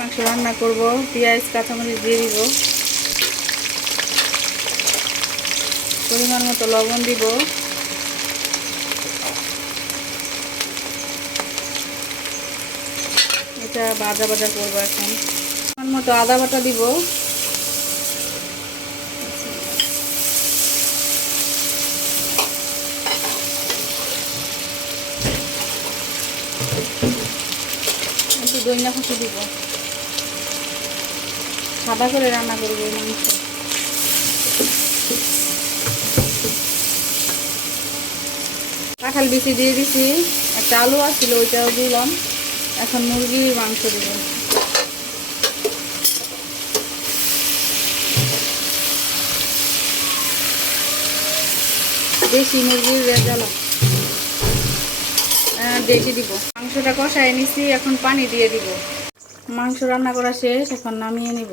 মাংস রান্না করব, পেঁয়াজ কাঁচামরিচ দিয়ে দিব, পরিমাণ মতো লবণ দিব, এটা ভাজা ভাজা করবো। এখন পরিমাণ মতো আদা বাটা দিব, একটু দইনা কুচি দিব। সাদা করে রান্না করবো মাংস। কাঁঠাল বিচি দিয়ে দিছি, একটা আলু আসছিল ওইটাও দিলাম। এখন মুরগির মাংস দিব। দেশি মুরগির রেজালা দেশি দিব। মাংসটা কষায় নিছি, এখন পানি দিয়ে দিব। মাংস রান্না করা শেষ, এখন নামিয়ে নিব।